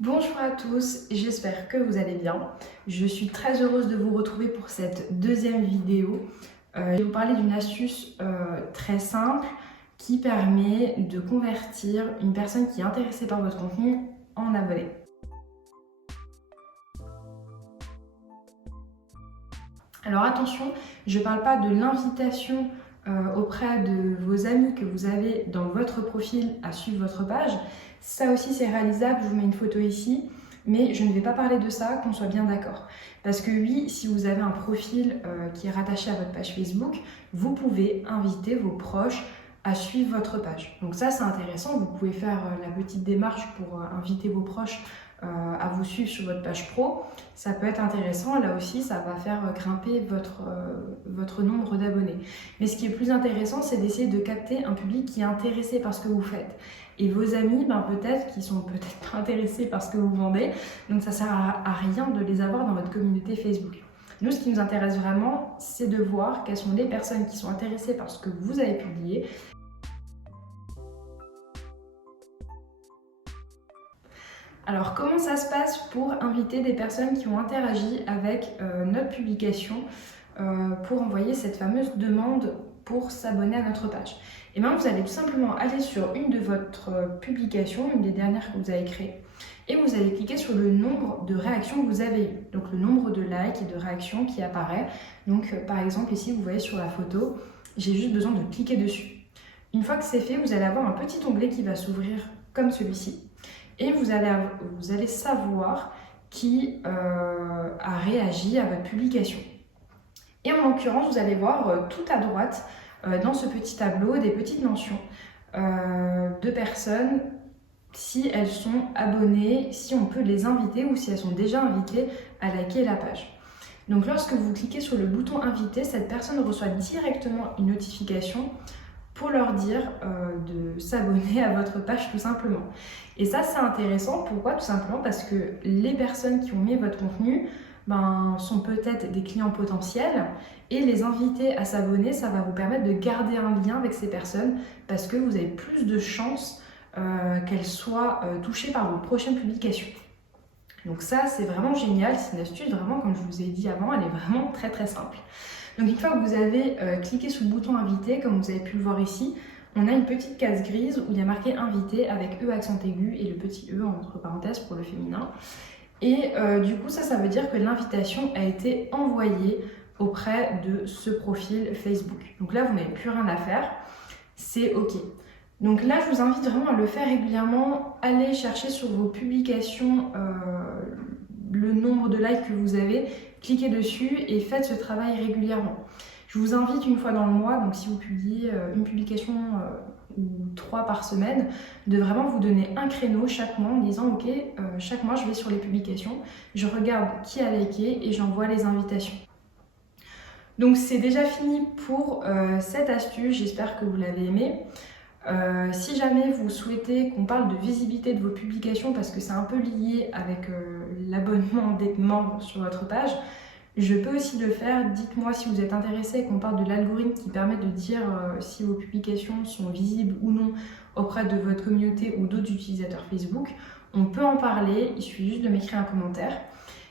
Bonjour à tous, j'espère que vous allez bien. Je suis très heureuse de vous retrouver pour cette deuxième vidéo. Je vais vous parler d'une astuce très simple qui permet de convertir une personne qui est intéressée par votre contenu en abonné. Alors attention, je ne parle pas de l'invitation auprès de vos amis que vous avez dans votre profil à suivre votre page. Ça aussi c'est réalisable, je vous mets une photo ici, mais je ne vais pas parler de ça, qu'on soit bien d'accord. Parce que oui, si vous avez un profil qui est rattaché à votre page Facebook, vous pouvez inviter vos proches à suivre votre page. Donc ça c'est intéressant, vous pouvez faire la petite démarche pour inviter vos proches à vous suivre sur votre page pro. Ça peut être intéressant, là aussi ça va faire grimper votre nombre d'abonnés. Mais ce qui est plus intéressant, c'est d'essayer de capter un public qui est intéressé par ce que vous faites. Et vos amis, peut-être, qui sont peut-être pas intéressés par ce que vous vendez, donc ça sert à rien de les avoir dans votre communauté Facebook. Nous, ce qui nous intéresse vraiment, c'est de voir quelles sont les personnes qui sont intéressées par ce que vous avez publié. Alors, comment ça se passe pour inviter des personnes qui ont interagi avec notre publication pour envoyer cette fameuse demande pour s'abonner à notre page? Et bien, vous allez tout simplement aller sur une de votre publication, une des dernières que vous avez créées, et vous allez cliquer sur le nombre de réactions que vous avez eues, donc le nombre de likes et de réactions qui apparaît. Donc, par exemple, ici, vous voyez sur la photo, j'ai juste besoin de cliquer dessus. Une fois que c'est fait, vous allez avoir un petit onglet qui va s'ouvrir comme celui-ci. Et vous allez savoir qui a réagi à votre publication. Et en l'occurrence, vous allez voir tout à droite, dans ce petit tableau, des petites mentions de personnes, si elles sont abonnées, si on peut les inviter ou si elles sont déjà invitées à liker la page. Donc lorsque vous cliquez sur le bouton inviter, cette personne reçoit directement une notification pour leur dire de s'abonner à votre page tout simplement. Et ça c'est intéressant, pourquoi? Tout simplement parce que les personnes qui ont mis votre contenu sont peut-être des clients potentiels et les inviter à s'abonner, ça va vous permettre de garder un lien avec ces personnes parce que vous avez plus de chances qu'elles soient touchées par vos prochaines publications. Donc ça c'est vraiment génial, c'est une astuce vraiment, comme je vous ai dit avant, elle est vraiment très très simple. Donc une fois que vous avez cliqué sur le bouton inviter, comme vous avez pu le voir ici, on a une petite case grise où il y a marqué inviter avec E accent aigu et le petit E entre parenthèses pour le féminin. Et du coup ça veut dire que l'invitation a été envoyée auprès de ce profil Facebook. Donc là vous n'avez plus rien à faire, c'est OK. Donc là je vous invite vraiment à le faire régulièrement, allez chercher sur vos publications le nombre de likes que vous avez, cliquez dessus et faites ce travail régulièrement. Je vous invite une fois dans le mois, donc si vous publiez une publication ou 3 par semaine, de vraiment vous donner un créneau chaque mois en disant ok, chaque mois je vais sur les publications, je regarde qui a liké et j'envoie les invitations. Donc c'est déjà fini pour cette astuce, j'espère que vous l'avez aimé. Si jamais vous souhaitez qu'on parle de visibilité de vos publications parce que c'est un peu lié avec l'abonnement d'être membre sur votre page, je peux aussi le faire. Dites-moi si vous êtes intéressé qu'on parle de l'algorithme qui permet de dire si vos publications sont visibles ou non auprès de votre communauté ou d'autres utilisateurs Facebook. On peut en parler, il suffit juste de m'écrire un commentaire.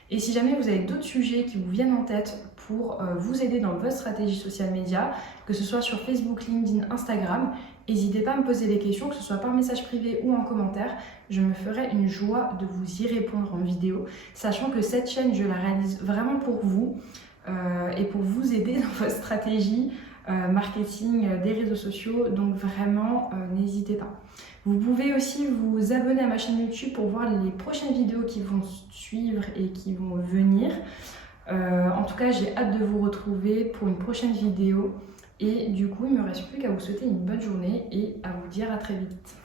Et si jamais vous avez d'autres sujets qui vous viennent en tête pour vous aider dans votre stratégie social média, que ce soit sur Facebook, LinkedIn, Instagram, n'hésitez pas à me poser des questions, que ce soit par message privé ou en commentaire. Je me ferai une joie de vous y répondre en vidéo, sachant que cette chaîne, je la réalise vraiment pour vous et pour vous aider dans votre stratégie marketing des réseaux sociaux. Donc vraiment, n'hésitez pas. Vous pouvez aussi vous abonner à ma chaîne YouTube pour voir les prochaines vidéos qui vont suivre et qui vont venir. En tout cas, j'ai hâte de vous retrouver pour une prochaine vidéo. Et du coup, il ne me reste plus qu'à vous souhaiter une bonne journée et à vous dire à très vite.